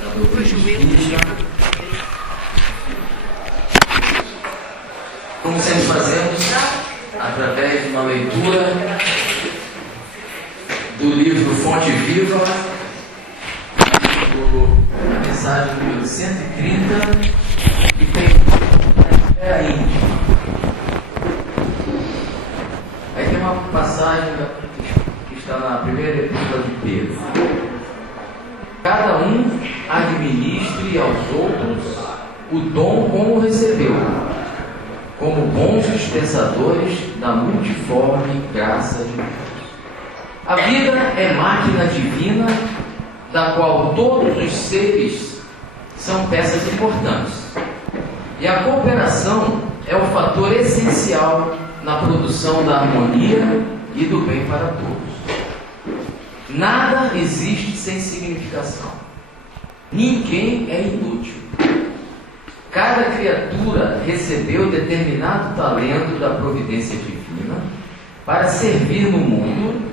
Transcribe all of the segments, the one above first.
da doutrina espírita. Como sempre fazemos, através de uma leitura do livro Fonte Viva, a mensagem número 130, e tem aí tem uma passagem que está na primeira epístola de Pedro. Cada um administre aos outros o dom como recebeu, como bons dispensadores da multiforme graça de Deus. A vida é máquina divina, da qual todos os seres são peças importantes. E a cooperação é o fator essencial na produção da harmonia e do bem para todos. Nada existe sem significação. Ninguém é inútil. Cada criatura recebeu determinado talento da providência divina para servir no mundo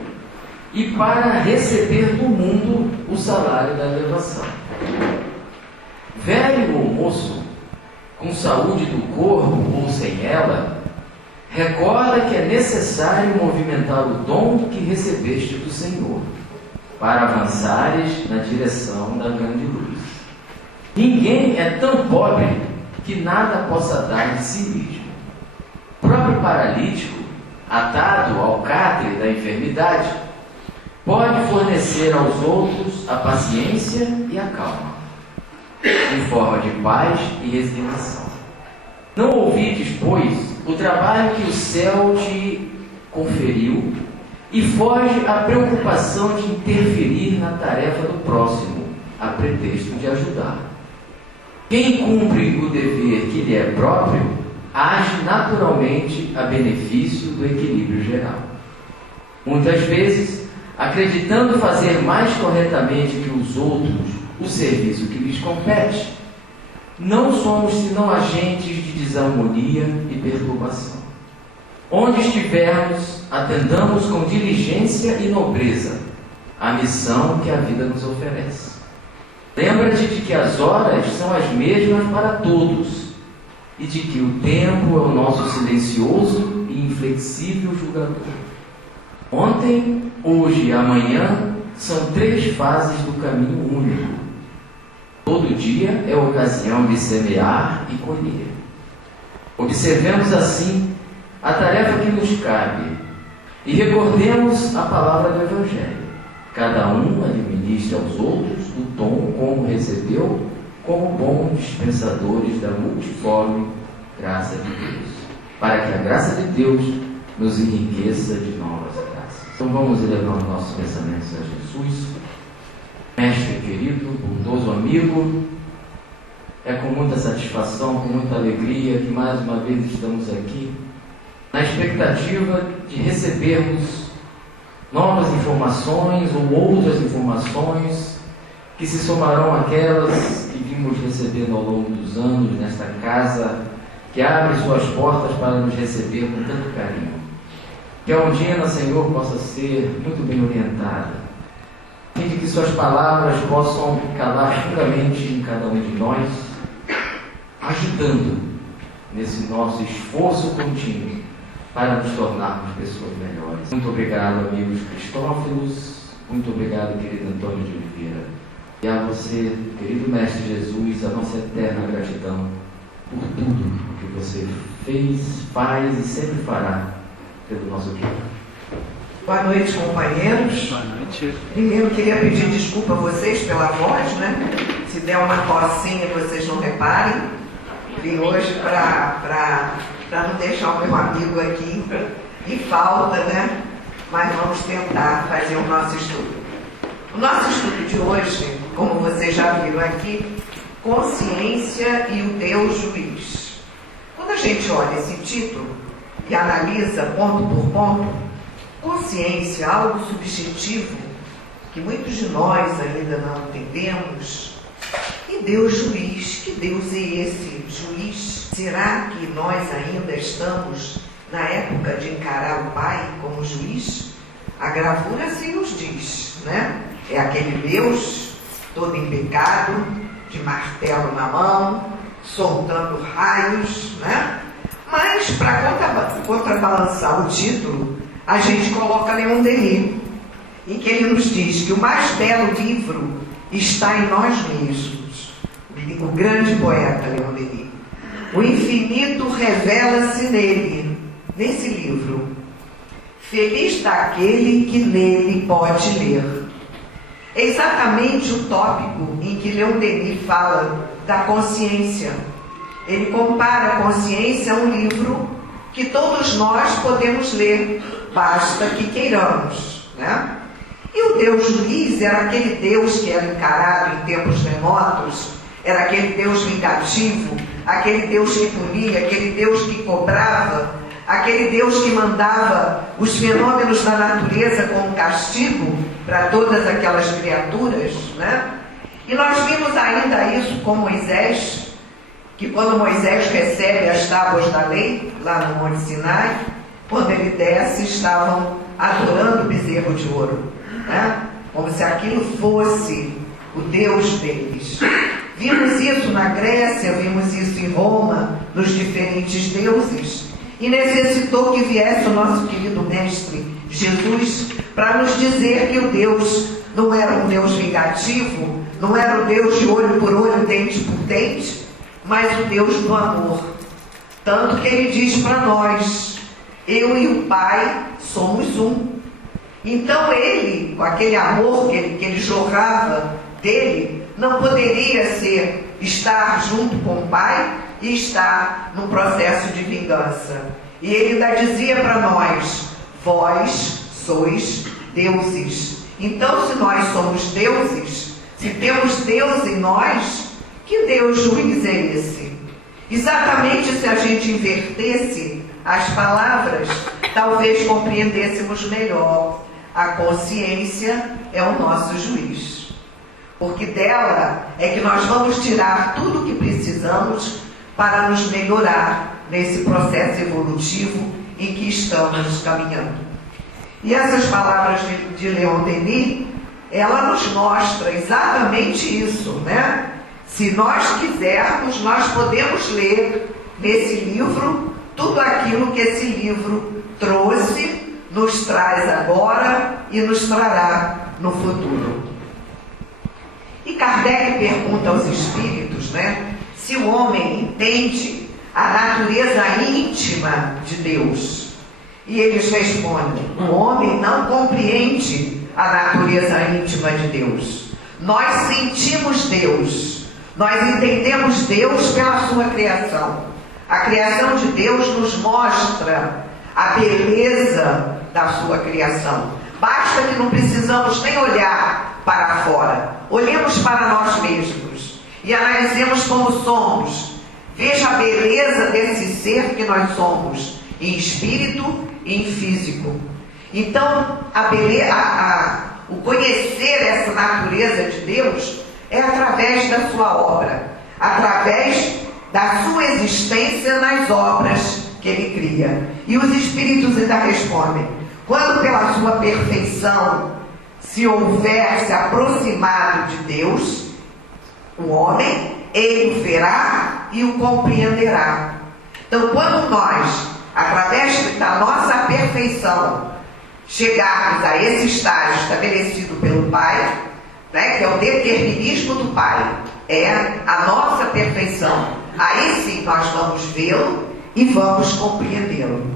e para receber do mundo o salário da elevação. Velho ou moço, com saúde do corpo ou sem ela, recorda que é necessário movimentar o dom que recebeste do Senhor, para avançares na direção da grande luz. Ninguém é tão pobre que nada possa dar de si mesmo. O próprio paralítico, atado ao catre da enfermidade, pode fornecer aos outros a paciência e a calma, em forma de paz e resignação. Não ouvides, pois, o trabalho que o céu te conferiu e foge à preocupação de interferir na tarefa do próximo, a pretexto de ajudar. Quem cumpre o dever que lhe é próprio, age naturalmente a benefício do equilíbrio geral. Muitas vezes, acreditando fazer mais corretamente que os outros o serviço que lhes compete, não somos senão agentes de desarmonia e perturbação. Onde estivermos, atendamos com diligência e nobreza a missão que a vida nos oferece. Lembra-te de que as horas são as mesmas para todos e de que o tempo é o nosso silencioso e inflexível julgador. Ontem, hoje e amanhã são 3 fases do caminho único. Todo dia é ocasião de semear e colher. Observemos assim a tarefa que nos cabe e recordemos a palavra do Evangelho. Cada um administra aos outros o dom como recebeu, como bons dispensadores da multiforme graça de Deus, para que a graça de Deus nos enriqueça de novas graças. Então vamos elevar nossos pensamentos a Jesus. Mestre querido, bondoso amigo, é com muita satisfação, com muita alegria que mais uma vez estamos aqui, na expectativa de recebermos novas informações ou outras informações que se somarão àquelas que vimos recebendo ao longo dos anos nesta casa, que abre suas portas para nos receber com tanto carinho. Que a Ondina, Senhor, possa ser muito bem orientada, e de que suas palavras possam calar fundamente em cada um de nós, ajudando nesse nosso esforço contínuo para nos tornarmos pessoas melhores. Muito obrigado, amigos Cristófilos, muito obrigado, querido Antônio de Oliveira, e a você, querido Mestre Jesus, a nossa eterna gratidão por tudo que você fez, faz e sempre fará pelo nosso dia. Boa noite, companheiros. Boa noite. Primeiro, queria pedir desculpa a vocês pela voz, né? Se der uma tocinha, vocês não reparem. Vim hoje para não deixar o meu amigo aqui em falta, né? Mas vamos tentar fazer o nosso estudo. O nosso estudo de hoje, como vocês já viram aqui, Consciência e o Deus Juiz. Quando a gente olha esse título e analisa ponto por ponto, consciência, algo subjetivo, que muitos de nós ainda não entendemos. E Deus juiz, que Deus é esse juiz? Será que nós ainda estamos na época de encarar o Pai como juiz? A gravura assim nos diz, né? É aquele Deus todo em pecado, de martelo na mão, soltando raios, né? Mas, para contrabalançar o título, a gente coloca Leon Denis, em que ele nos diz que o mais belo livro está em nós mesmos. O grande poeta Leon Denis. O infinito revela-se nele, nesse livro. Feliz daquele que nele pode ler. É exatamente o tópico em que Leon Denis fala da consciência. Ele compara a consciência a um livro que todos nós podemos ler, basta que queiramos, né? E o Deus juiz era aquele Deus que era encarado em tempos remotos, era aquele Deus vingativo, aquele Deus que punia, aquele Deus que cobrava, aquele Deus que mandava os fenômenos da natureza como castigo para todas aquelas criaturas, né? E nós vimos ainda isso com Moisés, que quando Moisés recebe as tábuas da lei, lá no Monte Sinai, quando ele desce, estavam adorando o bezerro de ouro, né? Como se aquilo fosse o Deus deles. Vimos isso na Grécia, vimos isso em Roma, nos diferentes deuses, e necessitou que viesse o nosso querido mestre Jesus para nos dizer que o Deus não era um Deus vingativo, não era o Deus de olho por olho, dente por dente, mas o Deus do amor. Tanto que ele diz para nós: eu e o Pai somos um. Então ele, com aquele amor que ele jorrava dele, não poderia ser estar junto com o Pai e estar num processo de vingança. E ele ainda dizia para nós: vós sois deuses. Então, se nós somos deuses, se temos Deus em nós, que Deus juiz é esse? Exatamente se a gente invertesse as palavras, talvez compreendêssemos melhor. A consciência é o nosso juiz. Porque dela é que nós vamos tirar tudo o que precisamos para nos melhorar nesse processo evolutivo em que estamos caminhando. E essas palavras de Leon Denis, ela nos mostra exatamente isso, né? Se nós quisermos, nós podemos ler nesse livro tudo aquilo que esse livro trouxe, nos traz agora e nos trará no futuro. E Kardec pergunta aos espíritos, né, se o homem entende a natureza íntima de Deus. E eles respondem: o homem não compreende a natureza íntima de Deus. Nós sentimos Deus, nós entendemos Deus pela sua criação. A criação de Deus nos mostra a beleza da sua criação. Basta que não precisamos nem olhar para fora. Olhemos para nós mesmos e analisemos como somos. Veja a beleza desse ser que nós somos, em espírito e em físico. Então, o conhecer essa natureza de Deus é através da sua obra, através da sua existência nas obras que ele cria. E os espíritos ainda respondem: quando pela sua perfeição se houver se aproximado de Deus, o homem, ele o verá e o compreenderá. Então, quando nós, através da nossa perfeição, chegarmos a esse estágio estabelecido pelo Pai, né, que é o determinismo do Pai, é a nossa perfeição, aí sim nós vamos vê-lo e vamos compreendê-lo.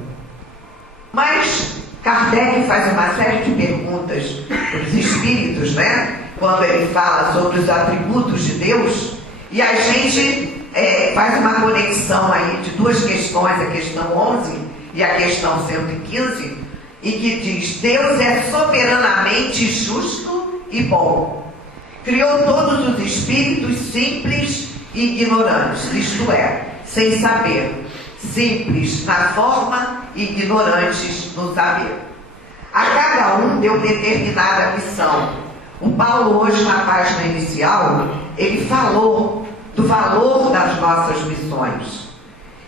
Mas Kardec faz uma série de perguntas para os espíritos, né? Quando ele fala sobre os atributos de Deus, e a gente faz uma conexão aí de duas questões, a questão 11 e a questão 115, e que diz: Deus é soberanamente justo e bom. Criou todos os espíritos simples e ignorantes, isto é, sem saber. Simples na forma e ignorantes no saber. A cada um deu determinada missão. O Paulo, hoje na página inicial, ele falou do valor das nossas missões.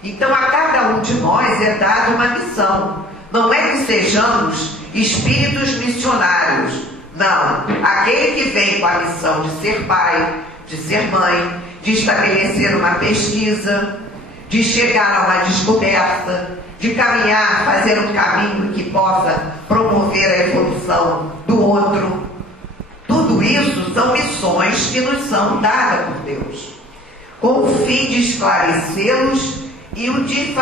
Então, a cada um de nós é dada uma missão. Não é que sejamos espíritos missionários. Não, aquele que vem com a missão de ser pai, de ser mãe, de estabelecer uma pesquisa, de chegar a uma descoberta, de caminhar, fazer um caminho que possa promover a evolução do outro. Tudo isso são missões que nos são dadas por Deus, com o fim de esclarecê-los e o de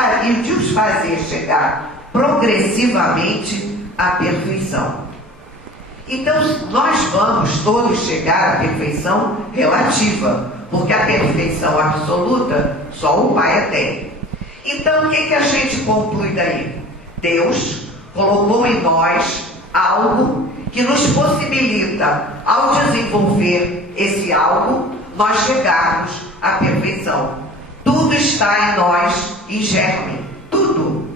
os fazer chegar progressivamente à perfeição. Então, nós vamos todos chegar à perfeição relativa, porque a perfeição absoluta só o Pai tem. Então, o que a gente conclui daí? Deus colocou em nós algo que nos possibilita, ao desenvolver esse algo, nós chegarmos à perfeição. Tudo está em nós, em germe. Tudo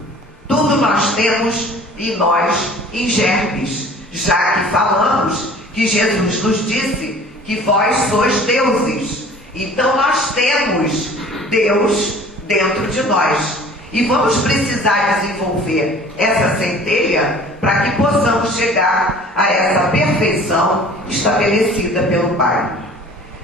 nós temos em nós, em germes. Já que falamos que Jesus nos disse que vós sois deuses. Então nós temos Deus dentro de nós. E vamos precisar desenvolver essa centelha para que possamos chegar a essa perfeição estabelecida pelo Pai.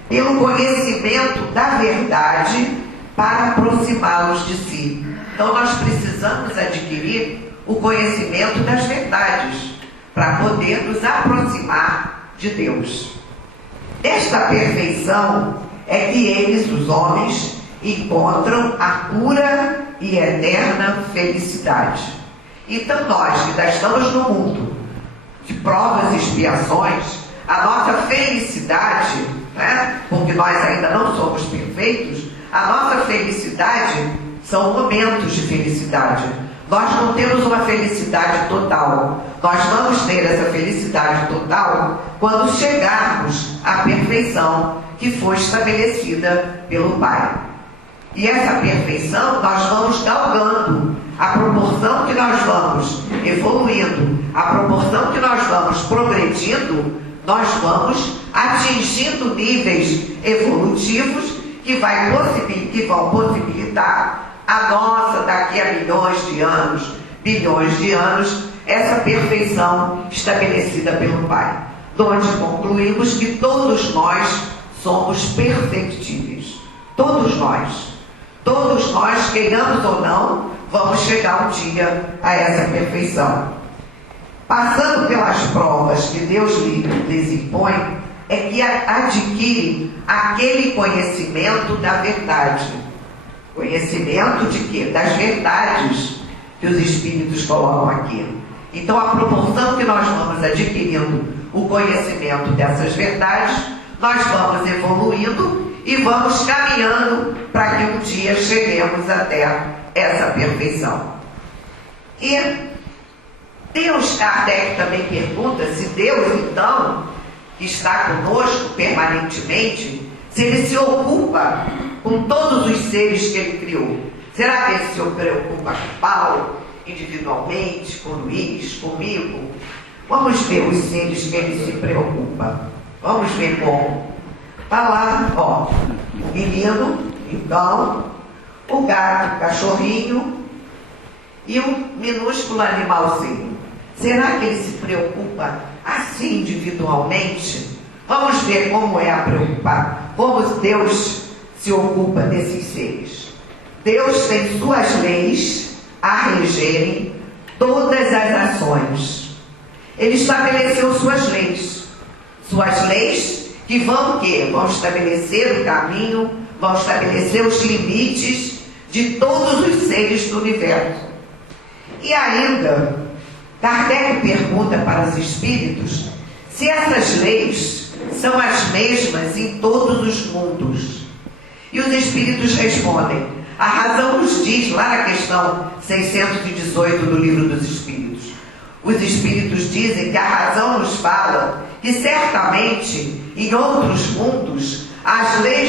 Pelo conhecimento da verdade para aproximá-los de si. Então nós precisamos adquirir o conhecimento das verdades para poder nos aproximar de Deus. Esta perfeição é que eles, os homens, encontram a pura e eterna felicidade. Então nós que já estamos no mundo de provas e expiações, a nossa felicidade, porque nós ainda não somos perfeitos, a nossa felicidade são momentos de felicidade. Nós não temos uma felicidade total. Nós vamos ter essa felicidade total quando chegarmos à perfeição que foi estabelecida pelo Pai. E essa perfeição nós vamos galgando. A proporção que nós vamos evoluindo, a proporção que nós vamos progredindo, nós vamos atingindo níveis evolutivos que vão possibilitar a nossa, daqui a milhões de anos, bilhões de anos, essa perfeição estabelecida pelo Pai. Onde concluímos que todos nós somos perfectíveis. Todos nós, queiramos ou não, vamos chegar um dia a essa perfeição. Passando pelas provas que Deus lhes impõe, é que adquire aquele conhecimento da verdade. Conhecimento de quê? Das verdades que os Espíritos colocam aqui. Então, a proporção que nós vamos adquirindo o conhecimento dessas verdades, nós vamos evoluindo e vamos caminhando para que um dia cheguemos até essa perfeição. E Kardec também pergunta se Deus, então, está conosco permanentemente, se Ele se ocupa com todos os seres que Ele criou. Será que Ele se preocupa com Paulo, individualmente, com Luiz, comigo? Vamos ver os seres que Ele se preocupa. Vamos ver como. Está lá, ó, o menino, então, o gato, o cachorrinho e o minúsculo animalzinho. Será que Ele se preocupa assim individualmente? Vamos ver como é a preocupar, como Deus se ocupa desses seres. Deus tem suas leis a regerem todas as ações. Ele estabeleceu suas leis que vão o quê? Vão estabelecer o caminho, vão estabelecer os limites de todos os seres do universo. E ainda, Kardec pergunta para os espíritos se essas leis são as mesmas em todos os mundos. E os espíritos respondem: a razão nos diz, lá na questão 618 do Livro dos Espíritos, os espíritos dizem que a razão nos fala que certamente em outros mundos as leis